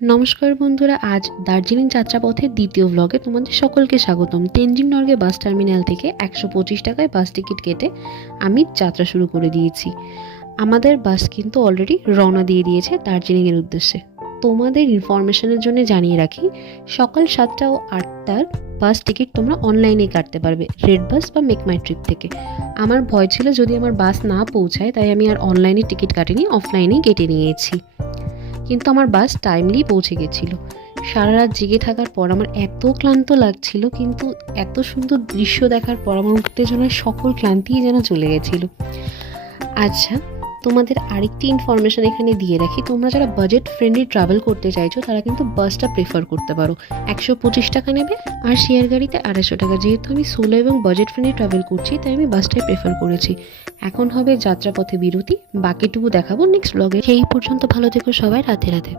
নমস্কার বন্ধুরা, আজ দার্জিলিং যাত্রাপথের দ্বিতীয় ব্লগে তোমাদের সকলকে স্বাগতম। তেনজিং নর্গে বাস টার্মিনাল থেকে 125 টাকায় বাস টিকিট কেটে আমি যাত্রা শুরু করে দিয়েছি। আমাদের বাস কিন্তু অলরেডি রওনা দিয়ে দিয়েছে দার্জিলিংয়ের উদ্দেশ্যে। তোমাদের ইনফরমেশনের জন্য জানিয়ে রাখি, সকাল 7টা ও 8টার বাস টিকিট তোমরা অনলাইনে কাটতে পারবে, রেড বাস বা মেক মাই ট্রিপ থেকে। আমার ভয় ছিল যদি আমার বাস না পৌঁছায়, তাই আমি আর অনলাইনে টিকিট কাটিনি, অফলাইনেই কেটে নিয়েছি। কিন্তু আমার বাস টাইমলি পৌঁছে গেছিল। সারা রাত জেগে থাকার পর আমার এত ক্লান্ত লাগছিল, কিন্তু এত সুন্দর দৃশ্য দেখার পর আমার উত্তেজনার সকল ক্লান্তিই যেন চলে গেছিল। আচ্ছা, তোমাদের আরেকটি ইনফরমেশন এখানে দিয়ে রাখি, তোমরা যারা বাজেট ফ্রেন্ডলি ট্রাভেল করতে চাইছো তারা কিন্তু বাসটা প্রেফার করতে পারো। 125 টাকা নেবে, আর শেয়ার গাড়িতে 250 টাকা। যেহেতু আমি সোলো এবং বাজেট ফ্রেন্ডলি ট্রাভেল করছি, তাই আমি বাসটাই প্রেফার করেছি। এখন হবে যাত্রাপথে বিরতি, বাকিটুকু দেখাবো নেক্সট ব্লগে। সেই পর্যন্ত ভালো থেকো সবাই, রাধে রাধে।